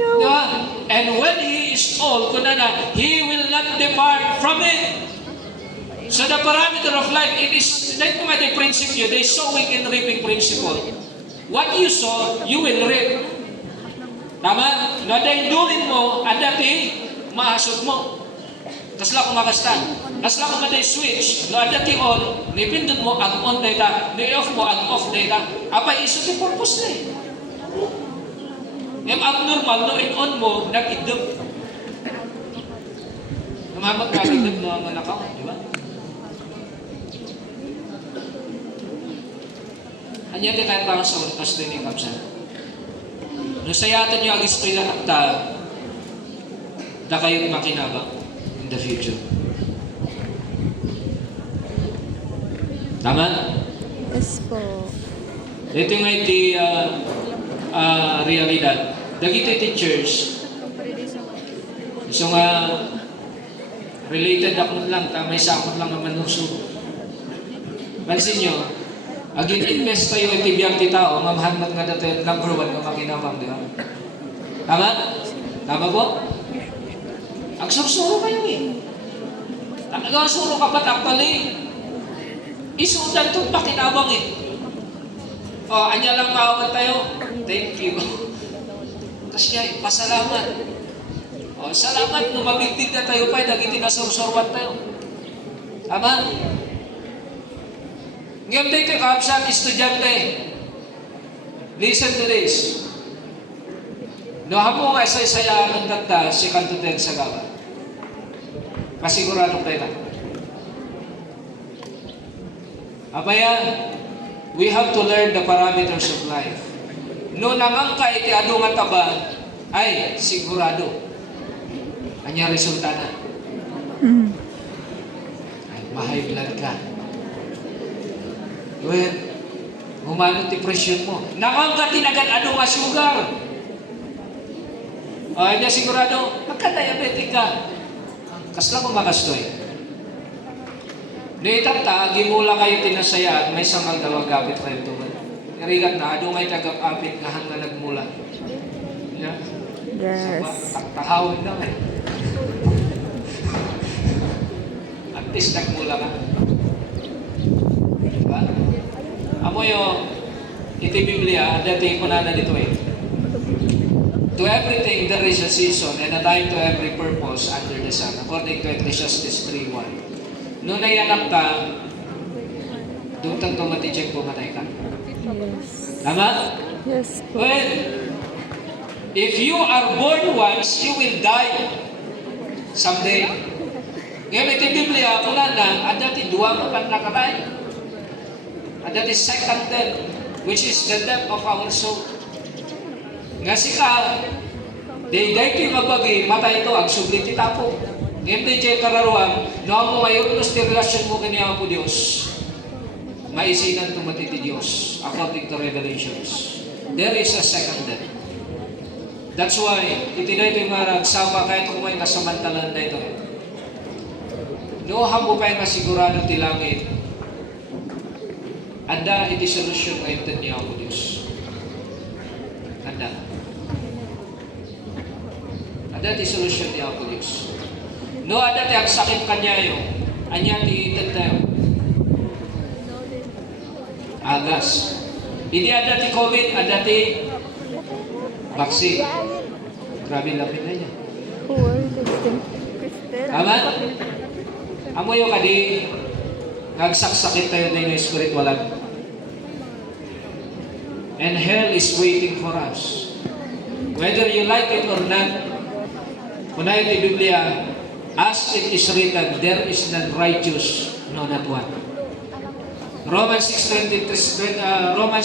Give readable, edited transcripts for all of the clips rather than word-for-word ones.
Diba? And when he is old, kunana, he will not depart from it. So the parameter of life, it is, like kung may principle, the sowing and reaping principle. What you sow, you will reap. Tama? Nadaindulin mo, ang dati, maasot mo. Tas lang kung makastan. Tas lang kung maday switch, no ang dati on, nipindot mo ang on data, ni-off mo ang off data. Apay, iso yung purpose na eh. Yung abnormal, no in-on mo, nag-idog. Namamag nag-idog no ang anak ako, di ba? Anya di kaya parang sa ulitas din yung kapsa. No sayatan nyo agis ko yung akta, na kayo makinabang in the future. Tama? Yes po. Ito nga iti realidad. Dagiti teachers. So nga, related ako lang, may sakot lang naman nuso. Pansin nyo, agin invest tayo iti biyang ti tao, mamahanmat nga dati number one nga makinabang, di ba? Tama? Tama po? Ang sursuro kayo eh. Ang suro ka ba't actually? Isudan itong pakinabang eh. O, anya lang maawat tayo. Thank you. Kasi pasalamat. O, salamat no mabigtig na tayo pa, nagiti na sursurwan tayo. Tama? Ngayon tayo kay kapsang estudyante. Listen to this. No, hamo nga isa-isaya ng ganda si Kantuter sa gawa. Kasigurado tayo na. Abaya, we have to learn the parameters of life. No nangangka iti adu nga taba, ay sigurado. Anya resulta na. Ay, ma-high blood ka. Well, humano ti presyon mo. Nangangka tinagan adu nga sugar. Ay, anya sigurado, magka-diabetic ka. Kasla kung makastoy. Dito ta, gimula kayo tinasaya at may sangal daw gabit kayo tuman. Irigat na, ado ngay tagap-apit nga hanggang nagmula. Yeah? Yes. Tahawin na eh. At least nagmula ka. Diba? Amo yung iti Biblia, dati ko na dito eh. To everything there is a season and a time to every purpose under the sun, according to Ecclesiastes 3:1. Noon ay anak ka, doon tang tumatijek pumatay ka. Yes. Tama? Yes po. Well, if you are born once, you will die someday. Ngayon iti Biblia, kung na, adati duwa mo pan nakatay. Adati second death, which is the death of our soul. Nga si ka, day kayo mabagi, matay ito, ang subliti tapo. Ngayon tayo siya kararuan, no mo ngayon nos ti relasyon mo kaniya po Diyos. Maisinan tumatiti Diyos, according to Revelations. There is a second death. That's why, itinay ito yung mga nagsama kahit kung may kasamantalan na ito. No, hamo pa yung masigurado ti langit. Anda, iti solusyon ngayon niya po Diyos. Anda. Anda, iti solusyon niya po Diyos. No, ada ti ang sakit kanya yung anya ti tayo. Agas. Hindi ada ti COVID, ada ti vaccine. Grabe lapit na niya. Tama? Amo yung kadi nagsaksakit tayo na yung spiritual. And hell is waiting for us. Whether you like it or not, kunay ti Biblia, as it is written, there is none righteous, no not one. Romans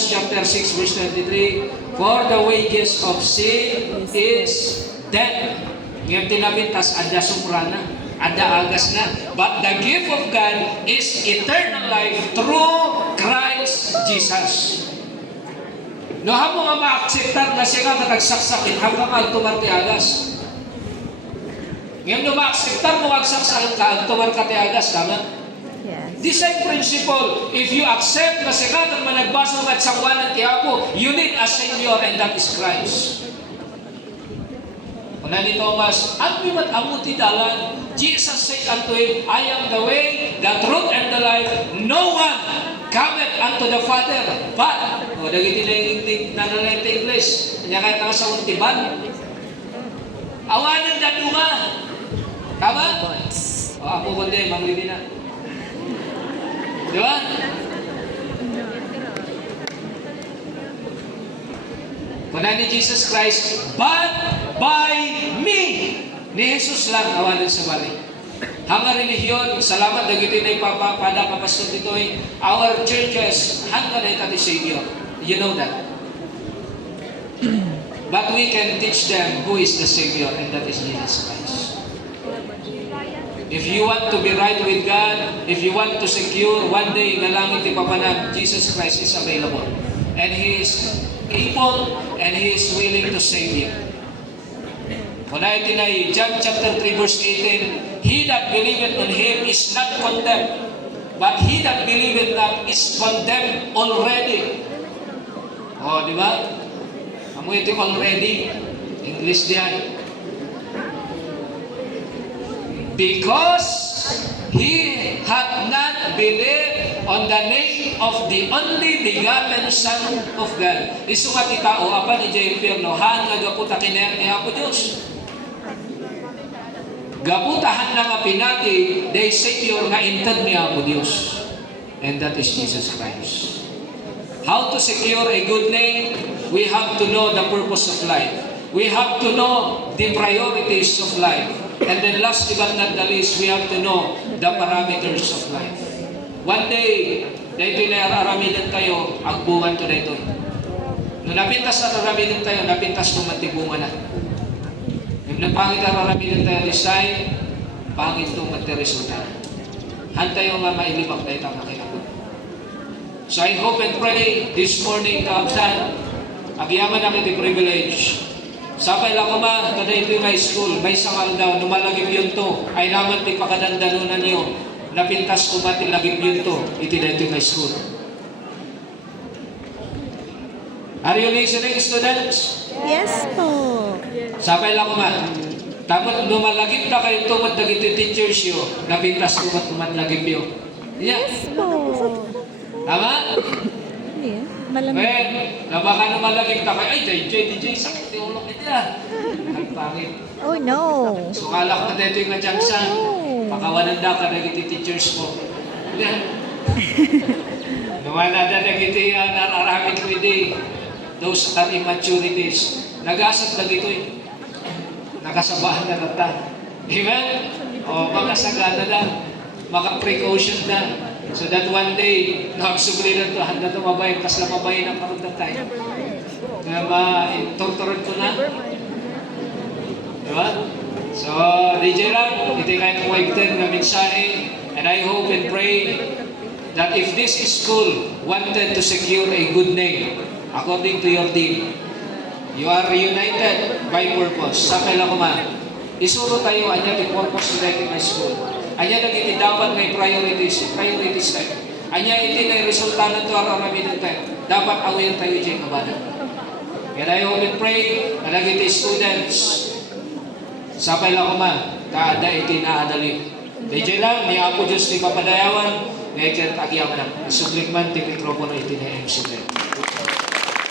chapter 6 verse 23, for the wages of sin is death. Ngayon tinabintas, ada sumrana, ada agas na. But the gift of God is eternal life through Christ Jesus. No, hamo nga ma-acceptar na siya nga nagsaksakit hanggang magtumar ti agas. Ngayon nung ma-acceptar mo magsaksakin ka, ang tumar ka ti agas, tama? Yes. The same principle, if you accept na si Kadang managbasa at sangwanan ti Apo, you need a Savior and that is Christ. Kuna ni Thomas, ang pimat amuti dalan, Jesus said unto him, I am the way, the truth, and the life. No one cometh unto the Father, but, o, dagiti na English, kanya kahit sa untiban, awanan na duma. Tama? O, ako kundi, manglili na. Di ba? Kuna ni Jesus Christ, but by me. Ni Jesus lang awanan sa bali. Hanga relihiyon, salamat dagiti na ipapapada kapastor dito our churches, hanga na itati Savior. You know that. But we can teach them who is the Savior, and that is Jesus Christ. If you want to be right with God, if you want to secure one day na langit ipapanag, Jesus Christ is available. And He is able and He is willing to save you. Kuna itinay, John chapter 3 verse 18, He that believeth on Him is not condemned, but he that believeth not is condemned already. O, di ba? Amo ito already. English diyan. Because he hath not believed on the name of the only begotten Son of God. Isukat itao, apa ni J. Infierno, haan nga gaputa kiner ni Apo Diyos. Gaputahan na nga pinati, they Savior nga intad ni Apo Diyos. And that is Jesus Christ. How to secure a good name? We have to know the purpose of life. We have to know the priorities of life. And then last but not the least, we have to know the parameters of life. One day, dahito na aramidan tayo, agbungan to dahito. Nung napintas na aramidan tayo, napintas kung matibungan na. Nung napangit na aramidan tayo this time, pangit itong magderesulta. Hantayo nga mailibak na itang makinabot. So I hope and pray this morning, kaabsan, agyaman namin the privilege. Sapay lang ko ma, kada ito yung high school, may sangal daw, numalagip yun to, ay naman may pakadandalunan niyo, napintas ko mati lagip yun to, ito na ito yung high school. Are you listening, students? Yes po. Sapay lang ko ma, tapos numalagip na kayo tumad na ito teachers yun, napintas ko mat lagip yun. Yes po. Tama? Yeah. Malamig. Na baka numalagip na kayo, ay, DJ, sakit yung ulok nila. Ang pangit. Oh no. So kala ko na dito yung nadyansan. Pakawanan da ka nagiti teachers mo. Nawala na nagiti nararamit ko hindi. Those are immaturities. Nag-asat na dito nakasabahan na nata. Amen? O makasagana na. Maka-precaution na. So that one day, nakasublinan to, handa to mabayan, kasla mabayan ang karundan tayo. Kaya ma-torturan ko na. Diba? So, DJ lang, ito kayo kuwaigtan na mensahe, and I hope and pray that if this school wanted to secure a good name, according to your team, you are united by purpose. Sa kaila ko man, isuro tayo, anya the purpose to my school. Anya nagiti dapat may priorities tayo. Anya iti na resulta na ito araminan tayo. Dapat aware tayo dyan kabanan. Kaya I hope and pray na nagiti students, sapay lang ko man, kaada iti naadali. DJ lang, ni Apo Diyos ni Papadayawan, ngayon kaya tagyaman lang. Sublik man, ti mikropono iti na MC.